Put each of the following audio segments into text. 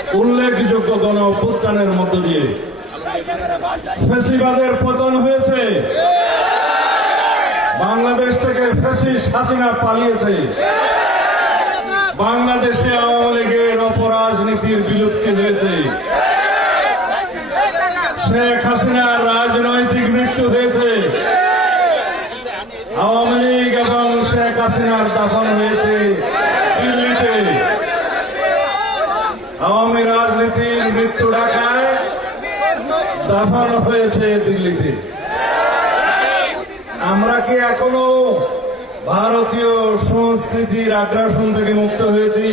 উল্লেখযোগ্য গণ অভ্যুত্থানের মধ্য দিয়ে ফ্যাসিবাদের পতন হয়েছে। বাংলাদেশ থেকে ফ্যাসিস্ট হাসিনা পালিয়েছে। বাংলাদেশে আওয়ামী লীগের অপরাজনীতির বিলুপ্তি হয়েছে। শেখ হাসিনার রাজনৈতিক মৃত্যু হয়েছে। আওয়ামী লীগ এবং শেখ হাসিনার দাফন হয়েছে দিল্লিতে। আওয়ামী রাজনীতির মৃত্যু ঢাকায়, দাফন হয়েছে দিল্লিতে। আমরা কি এখনো ভারতীয় সংস্কৃতির আগ্রাসন থেকে মুক্ত হয়েছি?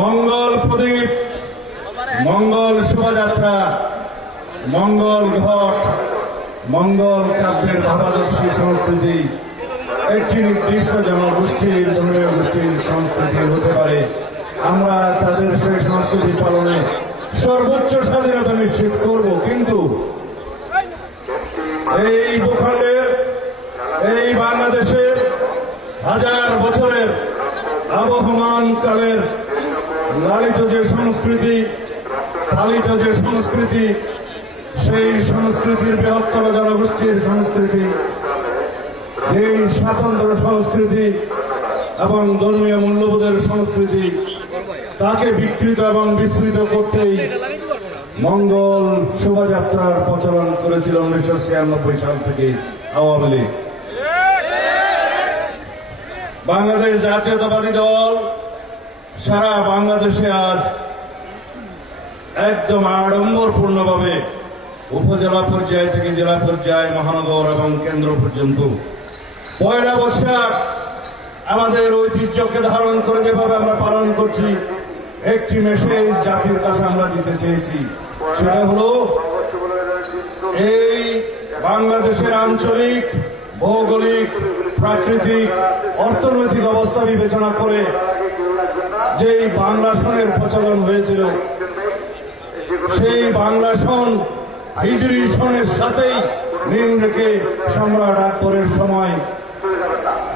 মঙ্গল প্রদীপ, মঙ্গল শোভাযাত্রা, মঙ্গল ঘট, মঙ্গল কাব্যের ভাবাদর্শী সংস্কৃতি একটি নির্দিষ্ট জনগোষ্ঠীর, ধর্মীয় গোষ্ঠীর সংস্কৃতি হতে পারে। আমরা তাদের সেই সংস্কৃতি পালনে সর্বোচ্চ স্বাধীনতা নিশ্চিত করব, কিন্তু এই ভূখণ্ডের, এই বাংলাদেশের হাজার বছরের আবহমান কালের লালিত যে সংস্কৃতি, পালিত যে সংস্কৃতি, সেই সংস্কৃতির বৃহত্তর জনগোষ্ঠীর সংস্কৃতি, এই স্বাতন্ত্র্য সংস্কৃতি এবং ধর্মীয় মূল্যবোধের সংস্কৃতি, তাকে বিকৃত এবং বিস্মৃত করতেই মঙ্গল শোভাযাত্রার প্রচলন করেছিল 1996 সাল থেকে আওয়ামী লীগ। বাংলাদেশ জাতীয়তাবাদী দল সারা বাংলাদেশে আজ একদম আড়ম্বরপূর্ণভাবে উপজেলা পর্যায় থেকে জেলা পর্যায়, মহানগর এবং কেন্দ্র পর্যন্ত পয়লা বৈশাখ আমাদের ঐতিহ্যকে ধারণ করে যেভাবে আমরা পালন করছি, একটি মেসেজ জাতির কাছে আমরা দিতে চেয়েছি। সেটা হলো, এই বাংলাদেশের আঞ্চলিক, ভৌগোলিক, প্রাকৃতিক, অর্থনৈতিক অবস্থা বিবেচনা করে যেই বাংলা সনের প্রচলন হয়েছিল, সেই বাংলা সন হিজরি সনের সাথেই মিল রেখে সম্রাট আকবরের সময়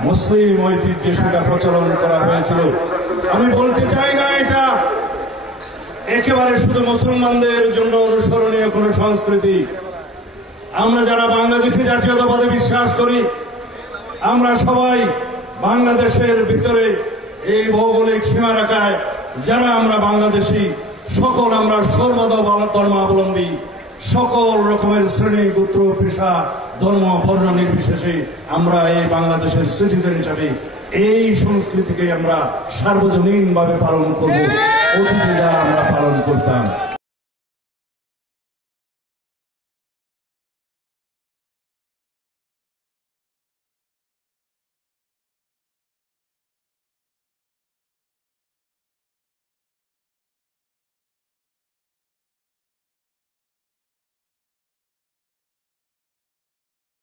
মুসলিম ঐতিহ্যে সেটা প্রচলন করা হয়েছিল। আমি বলতে চাই না এটা একেবারে শুধু মুসলমানদের জন্য অনুসরণীয় কোন সংস্কৃতি। আমরা যারা বাংলাদেশি জাতীয়তাবাদে বিশ্বাস করি, আমরা সবাই বাংলাদেশের ভিতরে এই ভৌগোলিক সীমারেখায় যারা আমরা বাংলাদেশি, সকল আমরা ধর্মাবলম্বী, সকল রকমের শ্রেণী, গোত্র, পেশা, ধর্ম, বর্ণ নির্বিশেষে আমরা এই বাংলাদেশের সিটিজেন হিসাবে এই সংস্কৃতিকে আমরা সার্বজনীনভাবে পালন করব, অতীতে যা আমরা পালন করতাম।